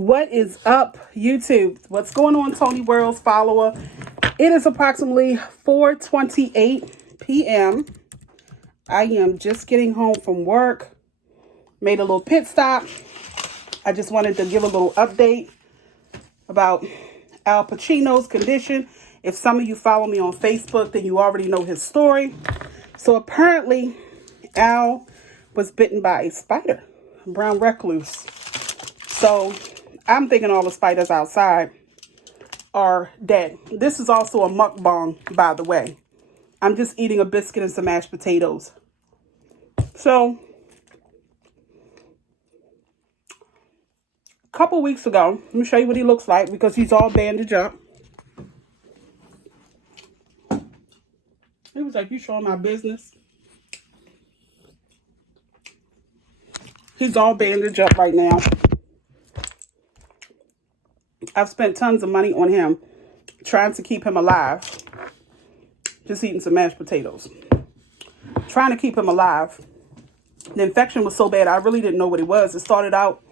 What is up, YouTube? What's going on, Tony World's follower? It is approximately 4:28 p.m. I am just getting home from work. Made a little pit stop. I just wanted to give a little update about Al Pacino's condition. If some of you follow me on Facebook, then you already know his story. So apparently, Al was bitten by a spider, a brown recluse. So I'm thinking all the spiders outside are dead. This is also a mukbang, by the way. I'm just eating a biscuit and some mashed potatoes. So a couple weeks ago, let me show you what he looks like because he's all bandaged up. He was like, "You showing my business?" He's all bandaged up right now. I've spent tons of money on him trying to keep him alive. Just eating some mashed potatoes. Trying to keep him alive. The infection was so bad, I really didn't know what it was. It started out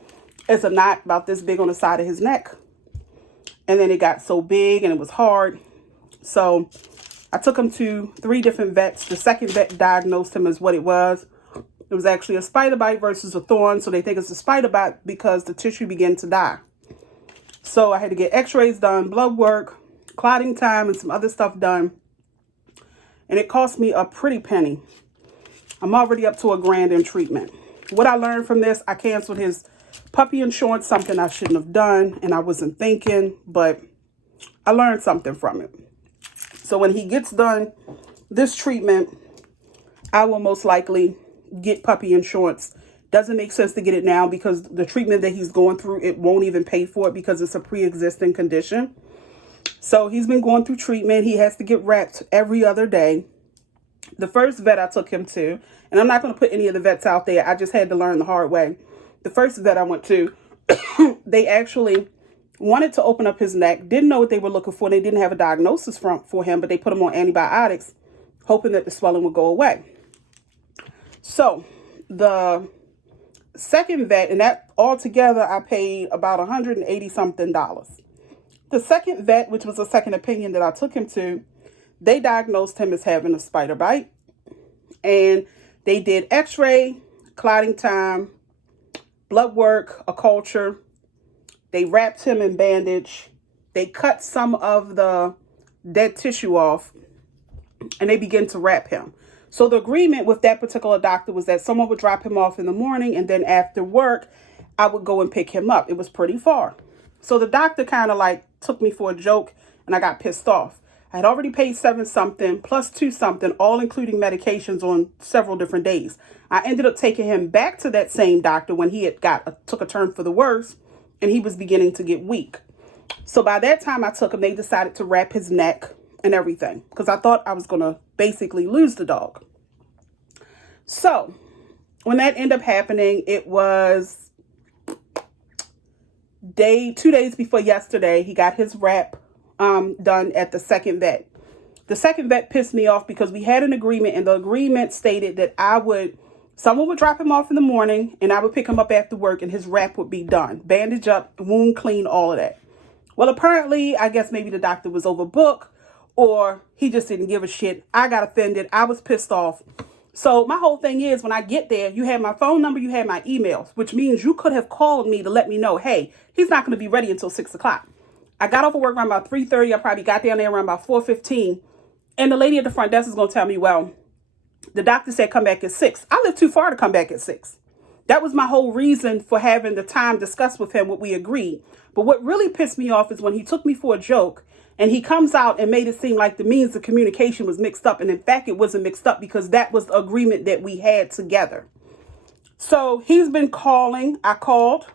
as a knot about this big on the side of his neck. And then it got so big and it was hard. So I took him to 3 different vets. The second vet diagnosed him as what it was. It was actually a spider bite versus a thorn. So they think it's a spider bite because the tissue began to die. So I had to get x-rays done, blood work, clotting time, and some other stuff done. And it cost me a pretty penny. I'm already up to $1,000 in treatment. What I learned from this, I canceled his puppy insurance, something I shouldn't have done. And I wasn't thinking, but I learned something from it. So when he gets done this treatment, I will most likely get puppy insurance. Doesn't make sense to get it now because the treatment that he's going through, it won't even pay for it because it's a pre-existing condition. So he's been going through treatment. He has to get wrapped every other day. The first vet I took him to, and I'm not going to put any of the vets out there. I just had to learn the hard way. The first vet I went to, they actually wanted to open up his neck. Didn't know what they were looking for. They didn't have a diagnosis for him, but they put him on antibiotics, hoping that the swelling would go away. So the second vet, and that altogether I paid about $180 something. The second vet, which was a second opinion that I took him to, they diagnosed him as having a spider bite. And they did x-ray, clotting time, blood work, a culture. They wrapped him in bandage. They cut some of the dead tissue off and they began to wrap him. So the agreement with that particular doctor was that someone would drop him off in the morning and then after work, I would go and pick him up. It was pretty far. So the doctor kind of like took me for a joke and I got pissed off. I had already paid $7 something plus $2 something, all including medications on several different days. I ended up taking him back to that same doctor when he had took a turn for the worse and he was beginning to get weak. So by that time I took him, they decided to wrap his neck and everything because I thought I was going to basically lose the dog. So when that ended up happening, it was 2 days before yesterday. He got his wrap done at the second vet. The second vet pissed me off because we had an agreement and the agreement stated that someone would drop him off in the morning and I would pick him up after work and his wrap would be done. Bandage up, wound clean, all of that. Well, apparently, I guess maybe the doctor was overbooked or he just didn't give a shit. I got offended. I was pissed off. So my whole thing is when I get there, you had my phone number, you had my emails, which means you could have called me to let me know, hey, he's not going to be ready until 6 o'clock. I got off of work around about 3:30. I probably got down there around about 4:15. And the lady at the front desk is going to tell me, well, the doctor said come back at 6. I live too far to come back at 6. That was my whole reason for having the time discussed with him what we agreed. But what really pissed me off is when he took me for a joke and he comes out and made it seem like the means of communication was mixed up. And in fact, it wasn't mixed up because that was the agreement that we had together. So he's been calling. I called.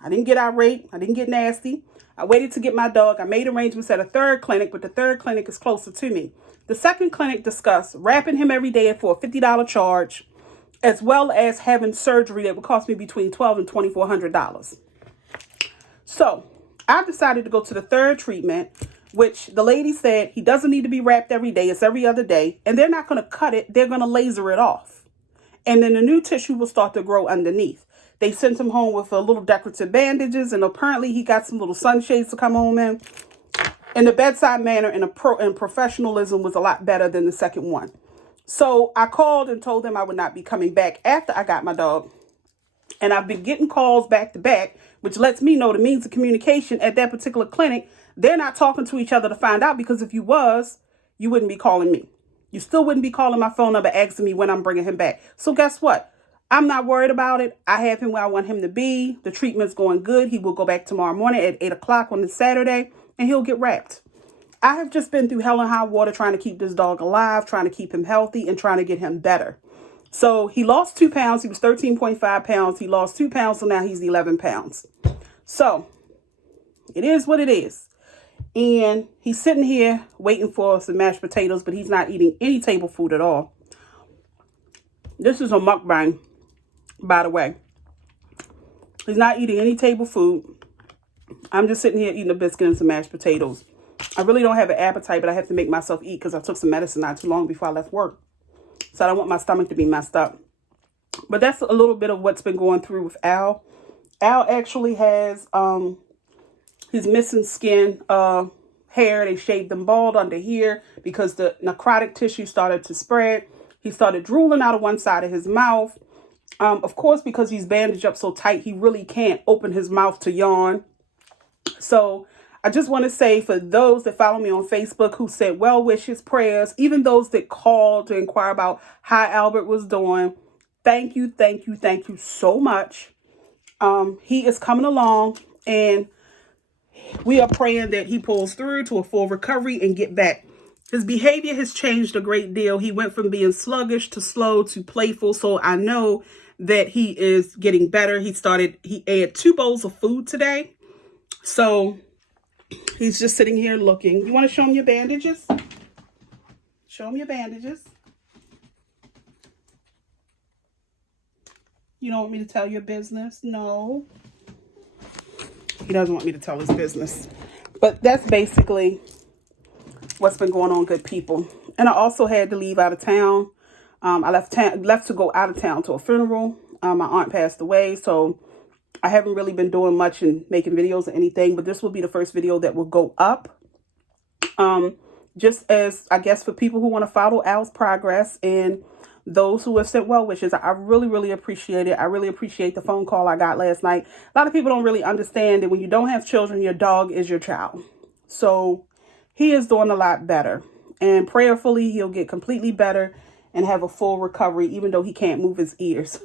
I didn't get irate. I didn't get nasty. I waited to get my dog. I made arrangements at a third clinic, but the third clinic is closer to me. The second clinic discussed wrapping him every day for a $50 charge, as well as having surgery that would cost me between $1,200 and $2,400. So I decided to go to the third treatment, which the lady said he doesn't need to be wrapped every day. It's every other day. And they're not going to cut it. They're going to laser it off. And then the new tissue will start to grow underneath. They sent him home with a little decorative bandages, and apparently he got some little sunshades to come home in. And the bedside manner and professionalism was a lot better than the second one. So I called and told them I would not be coming back after I got my dog. And I've been getting calls back to back, which lets me know the means of communication at that particular clinic. They're not talking to each other to find out, because if you was, you wouldn't be calling me. You still wouldn't be calling my phone number asking me when I'm bringing him back. So guess what? I'm not worried about it. I have him where I want him to be. The treatment's going good. He will go back tomorrow morning at 8 o'clock on this Saturday, and he'll get wrapped. I have just been through hell and high water trying to keep this dog alive, trying to keep him healthy, and trying to get him better. So he lost 2 pounds. He was 13.5 pounds. He lost 2 pounds, so now he's 11 pounds. So it is what it is. And he's sitting here waiting for some mashed potatoes, but he's not eating any table food at all. This is a mukbang, by the way. He's not eating any table food. I'm just sitting here eating a biscuit and some mashed potatoes. I really don't have an appetite, but I have to make myself eat because I took some medicine not too long before I left work. So I don't want my stomach to be messed up. But that's a little bit of what's been going through with Al. Al actually has, he's missing skin, hair. They shaved him bald under here because the necrotic tissue started to spread. He started drooling out of one side of his mouth. Of course, because he's bandaged up so tight, he really can't open his mouth to yawn. So I just want to say, for those that follow me on Facebook who said well wishes, prayers, even those that called to inquire about how Albert was doing, thank you so much. He is coming along, and we are praying that he pulls through to a full recovery and get back. His behavior has changed a great deal. He went from being sluggish to slow to playful. So I know that he is getting better. He ate 2 bowls of food today. So he's just sitting here looking. You want to show him your bandages? Show him your bandages. You don't want me to tell your business? No. He doesn't want me to tell his business. But that's basically what's been going on, good people. And I also had to leave out of town. I left to go out of town to a funeral. My aunt passed away, so I haven't really been doing much and making videos or anything, but this will be the first video that will go up. Just as, I guess, for people who want to follow Al's progress and those who have sent well wishes. I really appreciate it. I really appreciate the phone call I got last night. A lot of people don't really understand that when you don't have children, your dog is your child. So he is doing a lot better. And prayerfully, he'll get completely better and have a full recovery, even though he can't move his ears.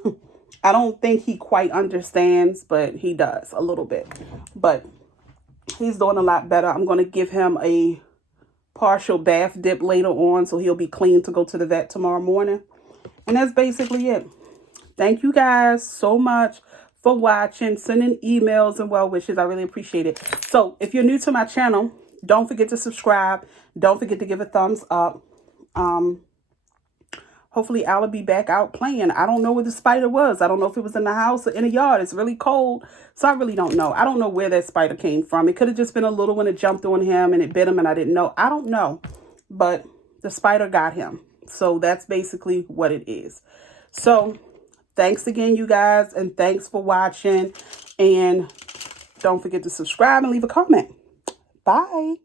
I don't think he quite understands, but he does a little bit. But he's doing a lot better. I'm going to give him a partial bath dip later on, so he'll be clean to go to the vet tomorrow morning. And that's basically it. Thank you guys so much for watching, sending emails and well wishes. I really appreciate it. So if you're new to my channel, don't forget to subscribe. Don't forget to give a thumbs up. Hopefully Al will be back out playing. I don't know where the spider was. I don't know if it was in the house or in the yard. It's really cold, so I really don't know. I don't know where that spider came from. It could have just been a little one that jumped on him and it bit him and I didn't know. I don't know, but the spider got him. So that's basically what it is. So thanks again, you guys, and thanks for watching. And don't forget to subscribe and leave a comment. Bye.